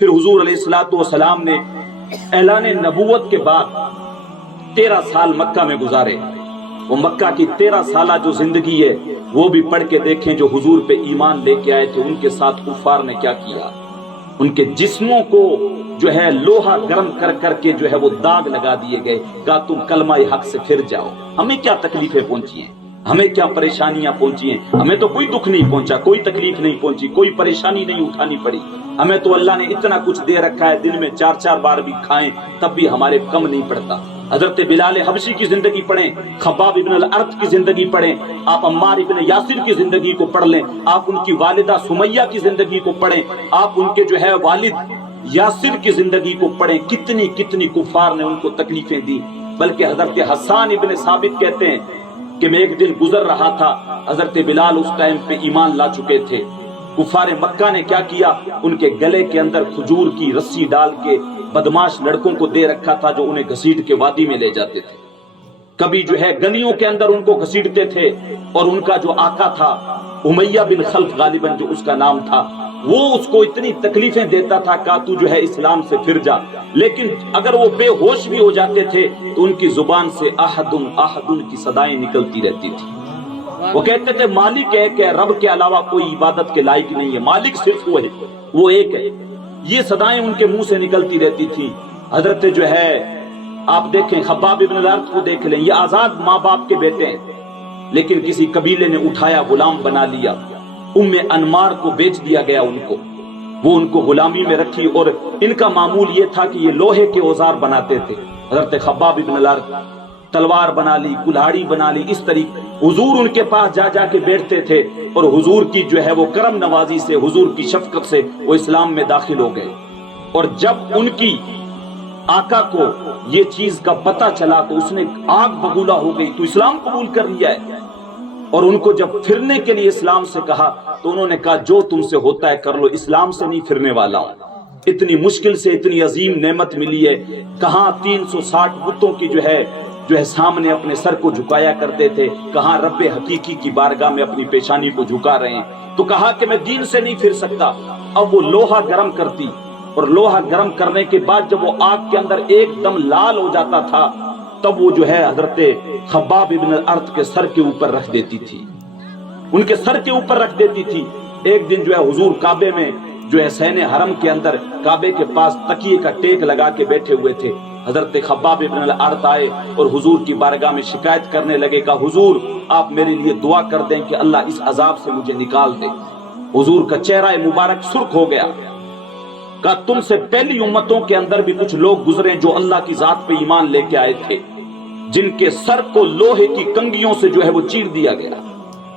پھر حضور علیہ الصلوۃ والسلام نے اعلان نبوت کے بعد 13 سال مکہ میں گزارے. وہ مکہ کی 13 سالہ جو زندگی ہے وہ بھی پڑھ کے دیکھیں جو حضور پہ ایمان لے کے آئے تھے ان کے ساتھ کفار نے کیا کیا. ان کے جسموں کو جو ہے لوہا گرم کر کر کے جو ہے وہ داغ لگا دیے گئے. کہا تم کلمہ حق سے پھر جاؤ. ہمیں کیا تکلیفیں پہنچی ہیں, ہمیں کیا پریشانیاں پہنچی ہیں؟ ہمیں تو کوئی دکھ نہیں پہنچا, کوئی تکلیف نہیں پہنچی, کوئی پریشانی نہیں اٹھانی پڑی. ہمیں تو اللہ نے اتنا کچھ دے رکھا ہے, دن میں 4 بار بھی کھائیں تب بھی ہمارے کم نہیں پڑتا. حضرت بلال حبشی کی زندگی پڑھیں, خباب ابن الارت کی زندگی پڑھیں, آپ عمار ابن یاسر کی زندگی کو پڑھ لیں, آپ ان کی والدہ سمیہ کی زندگی کو پڑھیں, آپ ان کے جو ہے والد یاسر کی زندگی کو پڑھیں. کتنی کتنی کفار نے ان کو تکلیفیں دی. بلکہ حضرت حسان ابن ثابت کہتے ہیں کہ میں ایک دن گزر رہا تھا, حضرت بلال اس ٹائم پہ ایمان لا چکے تھے. کفار مکہ نے کیا کیا, ان کے گلے کے اندر کھجور کی رسی ڈال کے بدماش لڑکوں کو دے رکھا تھا جو انہیں گھسیٹ کے وادی میں لے جاتے تھے. کبھی جو ہے گلیوں کے اندر ان کو گھسیٹتے تھے, اور ان کا جو آقا تھا امیہ بن خلف غالباً جو اس کا نام تھا, وہ اس کو اتنی تکلیفیں دیتا تھا کہ تو جو ہے اسلام سے پھر جا. لیکن اگر وہ بے ہوش بھی ہو جاتے تھے تو ان کی زبان سے احدن احدن کی صدائیں نکلتی رہتی تھی. وہ کہتے تھے مالک ایک ہے, رب کے علاوہ کوئی عبادت کے لائق نہیں ہے, مالک صرف وہ ہے, وہ ایک ہے. یہ صدائیں ان کے منہ سے نکلتی رہتی تھی. حضرت جو ہے آپ دیکھیں خباب ابن الارت کو دیکھ لیں, یہ آزاد ماں باپ کے بیٹے ہیں, لیکن کسی قبیلے نے اٹھایا غلام بنا لیا. ام انمار کو بیچ دیا گیا ان کو, وہ ان کو غلامی میں رکھی, اور ان کا معمول یہ تھا کہ یہ لوہے کے اوزار بناتے تھے. حضرت خباب ابن الارت تلوار بنا لی, کلہاڑی بنا لی. اس طریقے حضور ان کے پاس جا جا کے بیٹھتے تھے, اور حضور کی جو ہے وہ کرم نوازی سے, حضور کی شفقت سے وہ اسلام میں داخل ہو گئے. اور جب ان کی آقا کو یہ چیز کا پتہ چلا تو اس نے آگ بگولا ہو گئی, تو اسلام قبول کر لیا ہے. اور ان کو جب پھرنے کے لیے اسلام سے کہا تو انہوں نے کہا جو تم سے ہوتا ہے کر لو, اسلام سے نہیں پھرنے والا ہوں. اتنی مشکل سے اتنی عظیم نعمت ملی ہے. کہاں 360 بتوں کی جو ہے سامنے اپنے سر کو جھکایا کرتے تھے, کہاں رب حقیقی کی بارگاہ میں اپنی پیشانی کو جھکا رہے ہیں. تو کہا کہ میں دین سے نہیں پھر سکتا. اب وہ لوہا گرم کرتی, اور لوہا گرم کرنے کے بعد جب وہ آگ کے اندر ایک دم لال ہو جاتا تھا تب وہ جو ہے حضرت خباب ابن الارت کے سر کے اوپر رکھ دیتی تھی, ان کے سر کے اوپر رکھ دیتی تھی. ایک دن جو ہے حضور کعبے میں جو ہے سین حرم کے اندر کعبے کے پاس تکیے کا ٹیک لگا کے بیٹھے ہوئے تھے. حضرت خباب ابن الارت آئے اور حضور کی بارگاہ میں شکایت کرنے لگے, کہا حضور آپ میرے لیے دعا کر دیں کہ اللہ اس عذاب سے مجھے نکال دے. حضور کا چہرہ مبارک سرخ ہو گیا. کہا تم سے پہلی امتوں کے اندر بھی کچھ لوگ گزرے جو اللہ کی ذات پہ ایمان لے کے آئے تھے, جن کے سر کو لوہے کی کنگھیوں سے جو ہے وہ چیر دیا گیا.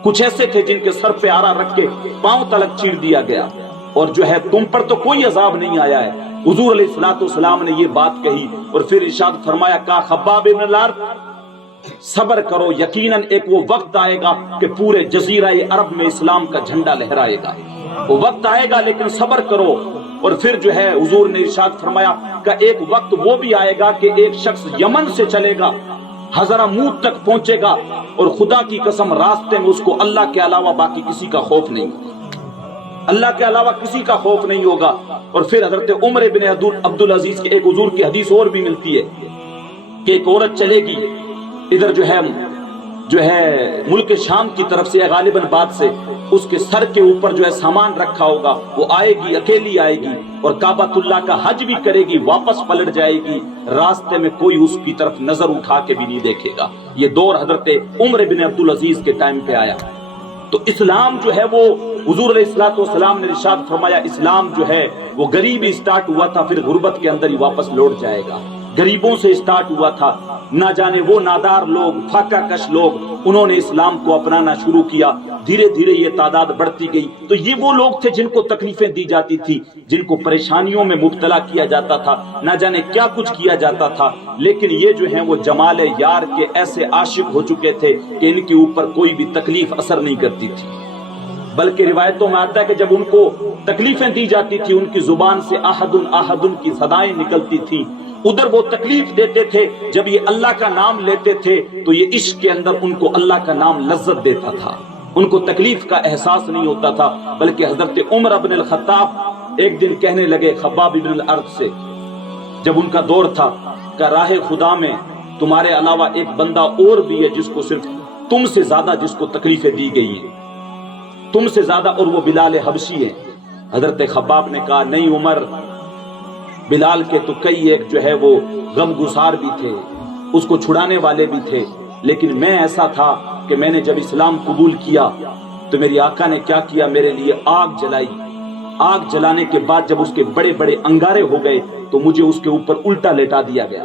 کچھ ایسے تھے جن کے سر پہ آرا رکھ کے پاؤں تلک چیر دیا گیا, اور جو ہے تم پر تو کوئی عذاب نہیں آیا ہے. حضور علیہ الصلوۃ والسلام نے یہ بات کہی اور پھر ارشاد فرمایا, کہا خباب ابن الارت صبر کرو, یقیناً ایک وہ وقت آئے گا کہ پورے جزیرہ عرب میں اسلام کا جھنڈا لہرائے گا. وہ وقت آئے گا لیکن صبر کرو. اور پھر جو ہے حضور نے ارشاد فرمایا کہ ایک وقت وہ بھی آئے گا کہ ایک شخص یمن سے چلے گا, حضرموت تک پہنچے گا, اور خدا کی قسم راستے میں اس کو اللہ کے علاوہ باقی کسی کا خوف نہیں, اللہ کے علاوہ کسی کا خوف نہیں ہوگا. اور پھر حضرت عمر بن عبدالعزیز کے ایک حضور کی حدیث اور بھی ملتی ہے کہ ایک عورت چلے گی ادھر جو ہے ملک شام کی طرف سے, غالباً بعد سے, اس کے سر کے اوپر جو ہے سامان رکھا ہوگا, وہ آئے گی, اکیلی آئے گی, اور کعبۃ اللہ کا حج بھی کرے گی, واپس پلٹ جائے گی, راستے میں کوئی اس کی طرف نظر اٹھا کے بھی نہیں دیکھے گا. یہ دور حضرت عمر بن عبدالعزیز کے ٹائم پہ آیا. تو اسلام جو ہے وہ حضور علیہ الصلوۃ والسلام نے ارشاد فرمایا اسلام جو ہے وہ غریبی سٹارٹ ہوا تھا, پھر غربت کے اندر ہی واپس لوٹ جائے گا. غریبوں سے سٹارٹ ہوا تھا, نہ جانے وہ نادار لوگ, فاقہ کش لوگ, انہوں نے اسلام کو اپنانا شروع کیا. دھیرے دھیرے یہ تعداد بڑھتی گئی. تو یہ وہ لوگ تھے جن کو تکلیفیں دی جاتی تھی, جن کو پریشانیوں میں مبتلا کیا جاتا تھا, نہ جانے کیا کچھ کیا جاتا تھا. لیکن یہ جو ہیں وہ جمال یار کے ایسے عاشق ہو چکے تھے کہ ان کے اوپر کوئی بھی تکلیف اثر نہیں کرتی تھی. بلکہ روایتوں میں آتا ہے کہ جب ان کو تکلیفیں دی جاتی تھی ان کی زبان سے احدن احدن کی صدائیں نکلتی تھی. ادھر وہ تکلیف دیتے تھے, جب یہ اللہ کا نام لیتے تھے تو یہ عشق کے اندر ان کو اللہ کا نام لذت دیتا تھا, ان کو تکلیف کا احساس نہیں ہوتا تھا. بلکہ حضرت عمر بن الخطاب ایک دن کہنے لگے خباب بن الارت سے، جب ان کا دور تھا کہ راہ خدا میں تمہارے علاوہ ایک بندہ اور بھی ہے جس کو صرف تم سے زیادہ جس کو تکلیفیں دی گئی ہیں، تم سے زیادہ، اور وہ بلال حبشی ہے۔ حضرت خباب نے کہا نہیں عمر، بلال کے تو کئی ایک جو ہے وہ غم گسار بھی تھے، اس کو چھڑانے والے بھی تھے، لیکن میں ایسا تھا کہ میں نے جب اسلام قبول کیا تو میری آقا نے کیا کیا، میرے لیے آگ جلائی۔ آگ جلانے کے بعد جب اس کے بڑے بڑے انگارے ہو گئے تو مجھے اس کے اوپر الٹا لیٹا دیا گیا،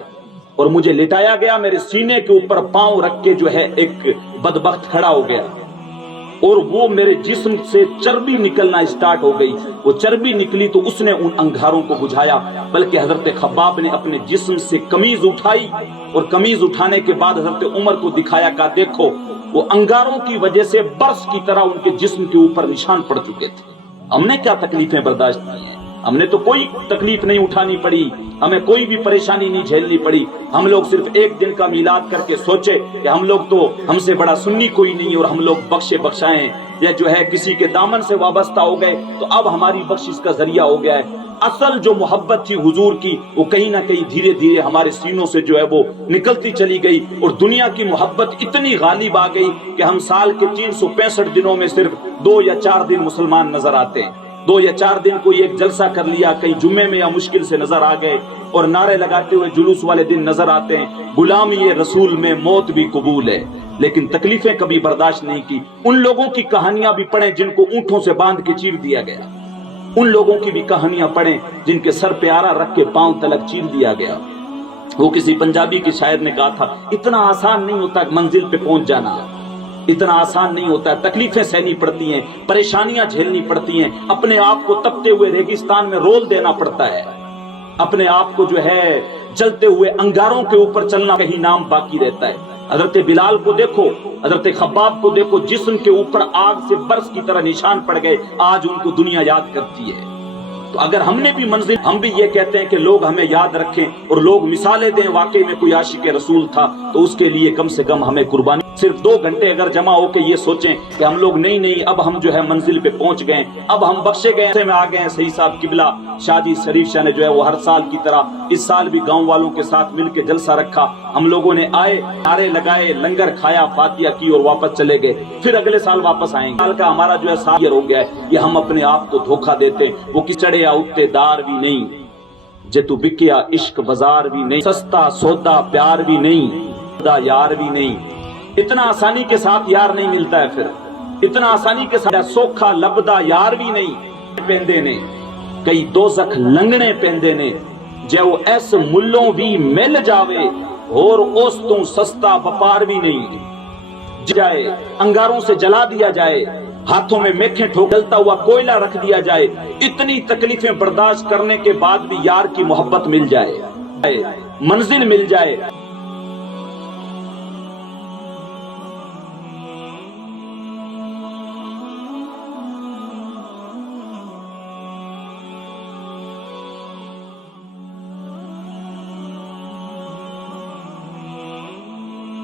اور مجھے لٹایا گیا، میرے سینے کے اوپر پاؤں رکھ کے جو ہے ایک بدبخت کھڑا ہو گیا، اور وہ میرے جسم سے چربی نکلنا اسٹارٹ ہو گئی۔ وہ چربی نکلی تو اس نے ان انگاروں کو بجھایا، بلکہ حضرت خباب نے اپنے جسم سے قمیض اٹھائی، اور قمیض اٹھانے کے بعد حضرت عمر کو دکھایا، کہا دیکھو وہ انگاروں کی وجہ سے برس کی طرح ان کے جسم کے اوپر نشان پڑ چکے تھے۔ ہم نے کیا تکلیفیں برداشت کی ہیں؟ ہم نے تو کوئی تکلیف نہیں اٹھانی پڑی، ہمیں کوئی بھی پریشانی نہیں جھیلنی پڑی۔ ہم لوگ صرف ایک دن کا میلاد کر کے سوچے کہ ہم لوگ تو، ہم سے بڑا سنی کوئی نہیں، اور ہم لوگ بخشے بخشائیں یا جو ہے کسی کے دامن سے وابستہ ہو گئے تو اب ہماری بخشش کا ذریعہ ہو گیا ہے۔ اصل جو محبت تھی حضور کی وہ کہیں نہ کہیں دھیرے دھیرے ہمارے سینوں سے جو ہے وہ نکلتی چلی گئی، اور دنیا کی محبت اتنی غالب آ گئی کہ ہم سال کے 365 دنوں میں صرف 2 یا 4 دن مسلمان نظر آتے ہیں۔ 2 یا 4 دن کوئی ایک جلسہ کر لیا، کہیں جمعے میں یا مشکل سے نظر آ گئے، اور نعرے لگاتے ہوئے جلوس والے دن نظر آتے ہیں۔ غلامی رسول میں موت بھی قبول ہے، لیکن تکلیفیں کبھی برداشت نہیں کی۔ ان لوگوں کی کہانیاں بھی پڑھیں جن کو اونٹوں سے باندھ کے چیر دیا گیا، ان لوگوں کی بھی کہانیاں پڑھیں جن کے سر پہ آرا رکھ کے پاؤں تلک چیر دیا گیا۔ وہ کسی پنجابی کے شاعر نے کہا تھا، اتنا آسان نہیں ہوتا منزل پہ پہنچ جانا، اتنا آسان نہیں ہوتا ہے، تکلیفیں سہنی پڑتی ہیں، پریشانیاں جھیلنی پڑتی ہیں، اپنے آپ کو تپتے ہوئے ریگستان میں رول دینا پڑتا ہے، اپنے آپ کو جو ہے جلتے ہوئے انگاروں کے اوپر چلنا، کہیں نام باقی رہتا ہے۔ حضرت بلال کو دیکھو، حضرت خباب کو دیکھو، جسم کے اوپر آگ سے برس کی طرح نشان پڑ گئے، آج ان کو دنیا یاد کرتی ہے۔ تو اگر ہم نے بھی منزل، ہم بھی یہ کہتے ہیں کہ لوگ ہمیں یاد رکھیں اور لوگ مثالیں دیں واقعی میں کوئی عاشق رسول تھا، تو اس کے لیے کم سے کم ہمیں قربانی، صرف 2 گھنٹے اگر جمع ہو کے یہ سوچیں کہ ہم لوگ نہیں اب ہم جو ہے منزل پہ پہنچ گئے، اب ہم بخشے گئے، ایسے میں آ گئے ہیں۔ صحیح صاحب قبلہ شاہ جی شریف شاہ نے جو ہے وہ ہر سال کی طرح اس سال بھی گاؤں والوں کے ساتھ مل کے جلسہ رکھا، ہم لوگوں نے آئے، نعرے لگائے، لنگر کھایا، فاتحہ کی اور واپس چلے گئے، پھر اگلے سال واپس آئیں گے۔ سال کا ہمارا جو ہے سال ہو گیا ہے، یہ ہم اپنے آپ کو دھوکہ دیتے ہیں۔ وہ کس چڑھے اٹھتے دار بھی نہیں، جے تو بکیا عشق بازار بھی نہیں، سستا سودا پیار بھی نہیں، خدا یار بھی نہیں۔ اتنا آسانی کے ساتھ یار نہیں ملتا ہے، پھر اتنا آسانی کے ساتھ سوکھا لبدا یار بھی نہیں پیندے نے، کئی دوزخ لنگنے پیندے نے، جے وہ ایس ملوں بھی مل جاوے اور اس تو سستا وپار بھی نہیں، جائے انگاروں سے جلا دیا جائے، ہاتھوں میں میکھیں ٹھوکلتا ہوا کوئلہ رکھ دیا جائے، اتنی تکلیفیں برداشت کرنے کے بعد بھی یار کی محبت مل جائے، منزل مل جائے۔